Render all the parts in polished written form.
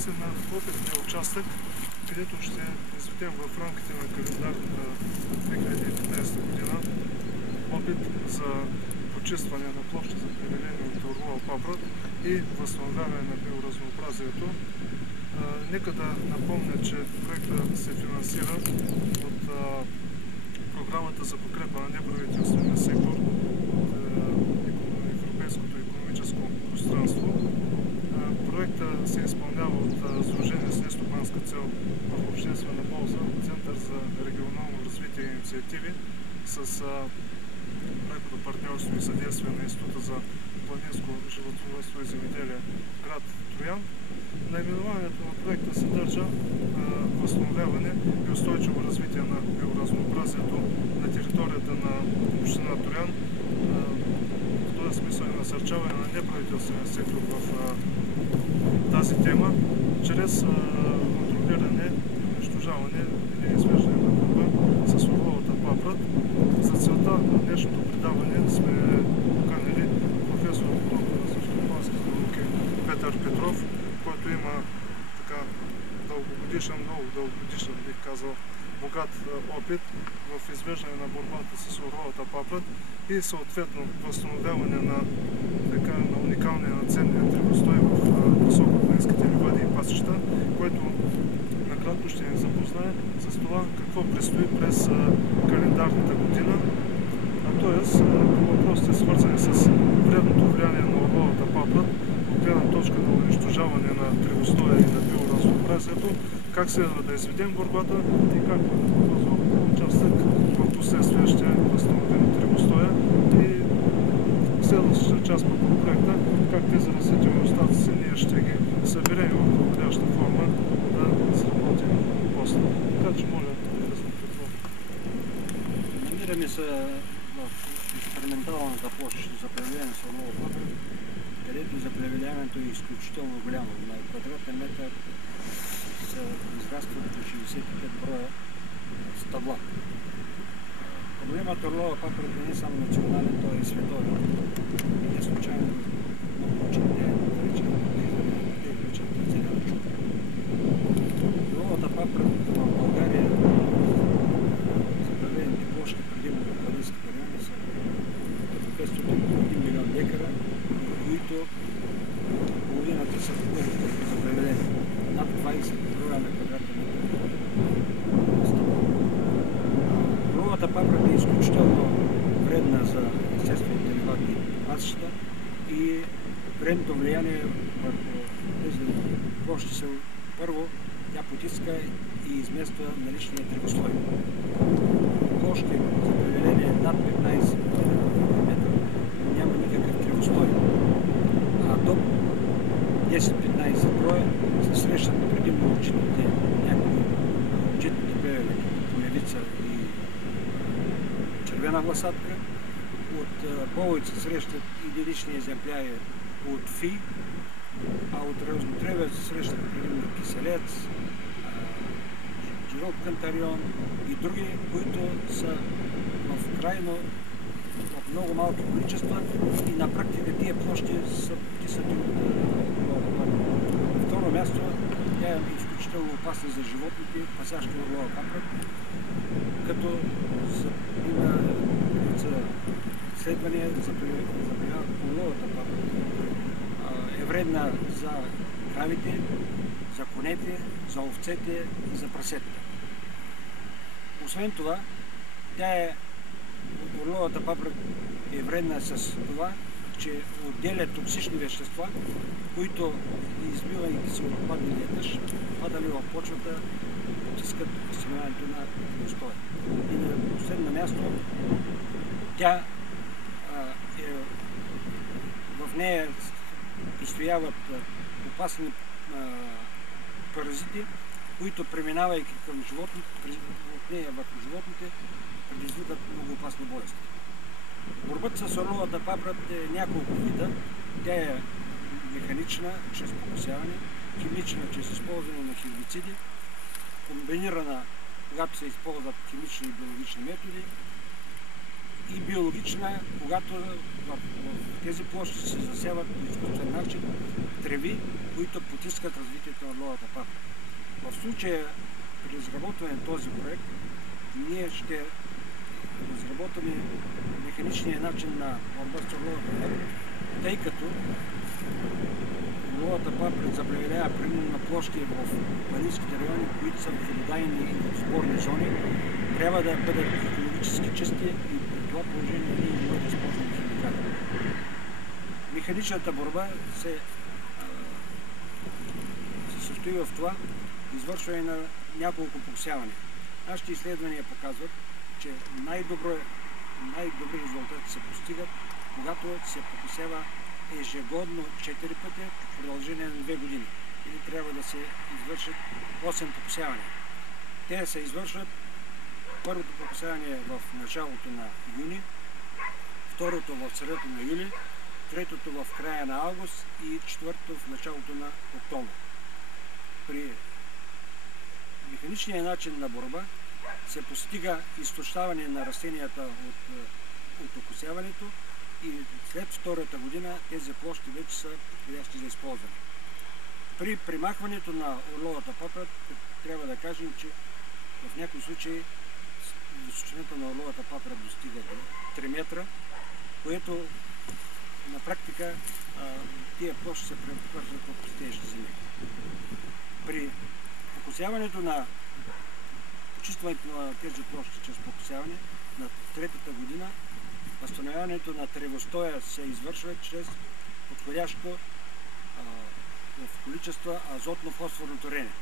се на опитния участък, където ще изведем в рамките на календарната 2015 година опит за почистване на площи за привиление от орлова папрат и възстановяване на биоразнообразието. Нека да напомня, че проектът се финансира от програмата за подкрепа на неправителствения сектор от Европейското икономическо пространство. Проектът се изпълнява от Сдружение с нестопанска цел в обществена полза, Център за регионално развитие и инициативи с прякото партньорство и съдействие на Института за планинско животновъдство и земеделие град Троян. Наименованието на проекта съдържа възстановяване и устойчиво развитие на биоразнообразието на територията на община Троян. В този смисъл е насърчаване на неправителствения сектор в тази тема, чрез контролиране и унищожаване или извеждане на борба с орловата папрат. За целта на днешното предаване сме поканили професор по селскостопански науки Петър Петров, който има така много дългогодишен, бих казал, богат опит в извеждане на борбата с орловата папрат и съответно възстановяване на уникалния, на ценния древостой в високопланинските ливади и пасища, което накратко ще ни запознае с това какво предстои през календарната година, т.е. по въпросите свързани с вредното влияние на орловата папрат от гледна точка на унищожаване на древостоя и на биоразнообразието, как следва да изведем борбата и как в участък в последствие ще възстановим древостоя и следващата част по проекта, как тези растителни остатъци ние ще ги съберем в подходяща форма да сработим после. Така че моля да се предполага. Намираме се в експерименталната площ за плевеляне с орлова папрат, където заплевеляването е изключително голямо. На квадратен метър се израстват по 65 броя стъбла. Проблемът орлова папрат е не само национален, той е световен. И не случайно много учени наричат зелена чума. Орловата папрат в България заплевените площи предимно в планинските райони са 501 милион декара, които половината са заплевелени. Над 20 броя на квадратен метър. Орловата папрат е изключително вредна за естествените ливади и пасища и вредното влияние върху тези площи са първо, тя потиска и измества наличния древостой. Площи за плевеление над 15 метра няма никакъв древостой, а до 10-15 броя се срещат предимно отчитните някои отчитните плевели, като полевица и червена власатка. От половица срещат единични екземпляри от фи, а от разнотревия се срещат предимно киселец, жирок кантарион и други, които са в много малки количества и на практика тия площи са потиснати от орлова папрат. На второ място, тя е изключително опасна за животните, пасящи орлова папрат, като има изследвания за орловата папрат. Е вредна за кравите, за конете, за овцете и за прасетата. Освен това, орловата папрат е вредна с това, че отделя токсични вещества, които, измивайки се от падналия дъжд, падали в почвата, потискат възстановяването на древостоя. И на последно място, в нея престояват опасни паразити, които, преминавайки към животните, от нея върху животните, предизвикат много опасни болести. Борбата с орловата папрат е няколко вида. Тя е механична, чрез покосяване, химична, чрез използване на хербициди, комбинирана, когато се използват химични и биологични методи, и биологична, когато в тези площи се засяват по изкуствен начин треви, които потискат развитието на орловата папра. В случая при разработване на този проект ние ще разработваме механичния начин на борба с орловата папра, тъй като орловата папра заболяване примерно на площи в планинските райони, които са вододайни и в спорни зони, трябва да бъдат екологически чисти и при това положение ние не можем да използваме химикали. Механичната борба се състои в това извършване на няколко покосявания. Нашите изследвания показват, че най-добри резултати се постигат, когато се покосява ежегодно 4 пъти в продължение на 2 години. Или трябва да се извършат 8 покосявания. Те се извършват първото покосяване в началото на юни, второто в средата на юли, третото в края на август и четвъртото в началото на октомври. При механичния начин на борба се постига изтощаване на растенията от окосяването и след втората година тези площи вече са подходящи за използване. При примахването на орловата папра трябва да кажем, че в някои случаи височината на орловата папра достига до 3 метра, което на практика тия площи се превръщат в пустеещи земи. При покосяването на почистването на тези площи чрез покосяване на третата година, възстановяването на тревостоя се извършва чрез подходящо в количество азотно-фосфорно торение.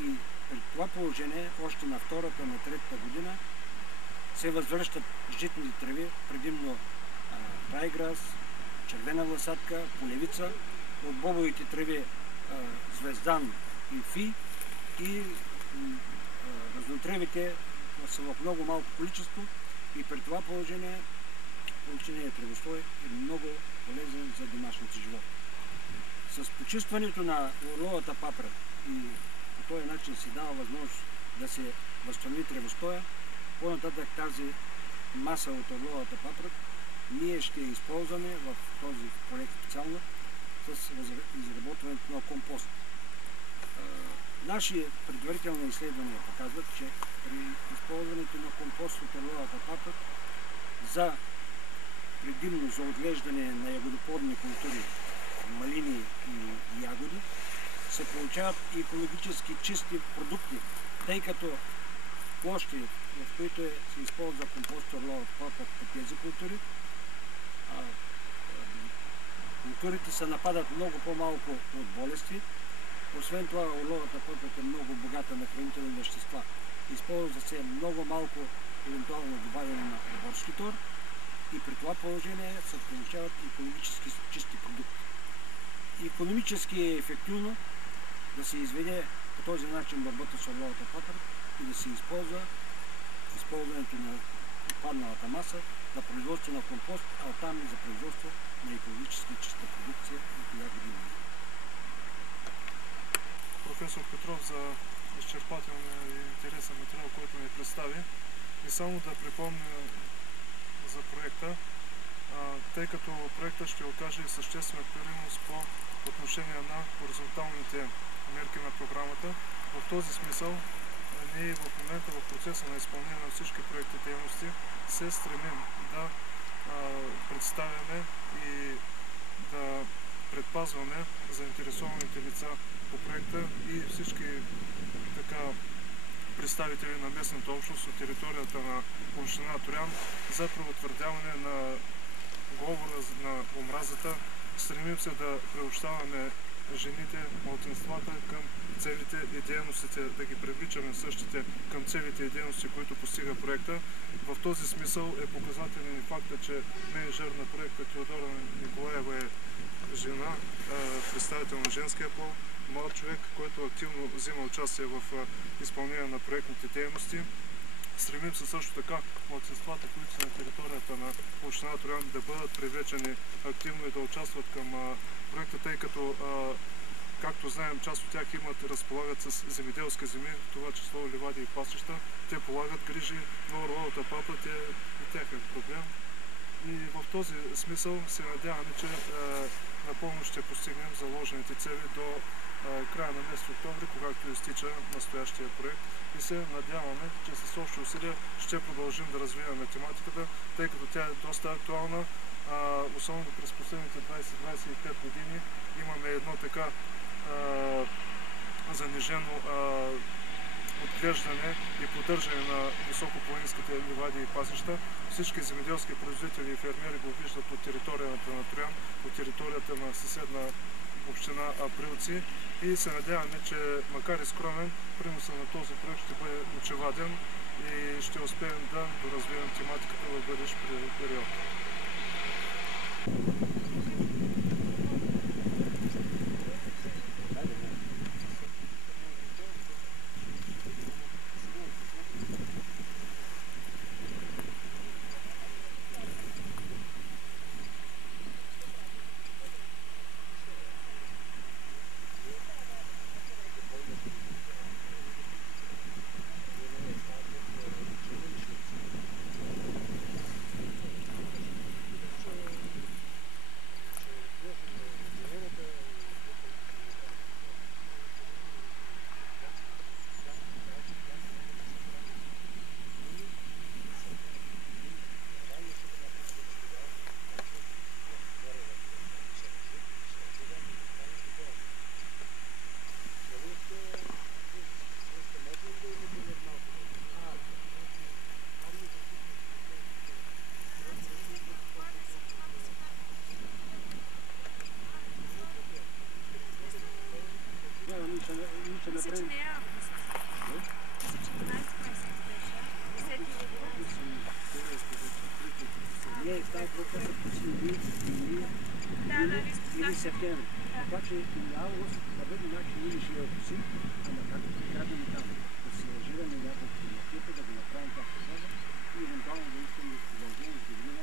И при това положение, още на втората, на третата година, се възвръщат житните треви, предимно райграс, червена власатка, полевица, от бобовите треви звездан и фи и разнотревите са в много малко количество и при това положение полученият тревостой е много полезен за домашните животни. С почистването на орловата папра и по този начин се дава възможност да се възстанови тревостоя, по-нататък тази маса от орловата папра ние ще използваме в този проект специално с изработването на компост. Наши предварителни изследвания показват, че при използването на компост от орловата папра предимно за отглеждане на ягодоплодни култури, малини и ягоди, се получават екологически чисти продукти, тъй като площи, в които се използва компост от орловата папра по тези култури, културите се нападат много по-малко от болести. Освен това, орловата папра е много богата на хранителни вещества. Използва се много малко евентуално добавяне на горски тор и при това положение се получават екологически чисти продукти. Икономически е ефективно да се изведе по този начин борбата с орловата папра и да се използва използването на отпадналата маса за производство на компост, а оттам и за производство на екологически чиста продукция от ягоди и малини. Професор Петров за изчерпателния и интересен материал, който ни представи. И само да припомня за проекта, тъй като проектът ще окаже съществена принос по отношение на хоризонталните мерки на програмата. В този смисъл ние в момента в процеса на изпълнение на всички проекти дейности се стремим да представяме и да предпазваме заинтересованите лица по проекта и всички представители на местната общност от територията на община Троян за предотвратяване на говора на омразата. Стремим се да приобщаваме жените, малцинствата към целите и дейностите, да ги привличаме същите към целите и дейности, които постига проекта. В този смисъл е показателен и факта, че менеджер на проекта Теодора Николаева е жена, представител на женския пол, млад човек, който активно взима участие в изпълнение на проектните дейности. Стремим се също така малцинствата, които са на територията на община Троян, да бъдат привлечени активно и да участват към проекта, тъй като Както знаем, част от тях имат и разполагат с земеделски земи, в това число ливади и пасища. Те полагат грижи на орловата папа, и тях е проблем. И в този смисъл се надяваме, че напълно ще постигнем заложените цели до края на месец октомври, когато изтича настоящия проект. И се надяваме, че с общи усилия ще продължим да развиваме тематиката, тъй като тя е доста актуална. Особено през последните 20-25 години имаме едно така занижено отглеждане и поддържане на високопланинските ливади и пасища. Всички земеделски производители и фермери го виждат от територията на Троян, от територията на съседна община Априлци и се надяваме, че макар и скромен, приносът на този проект ще бъде очеваден и ще успеем да доразвием тематиката в бъдещ период. Или септември. Така че и август да бъде начин или ще я опусим, ама както приказваме там, да се ангажираме няколко макета, да го направим както трябва и евентуално да искаме да продължим с година.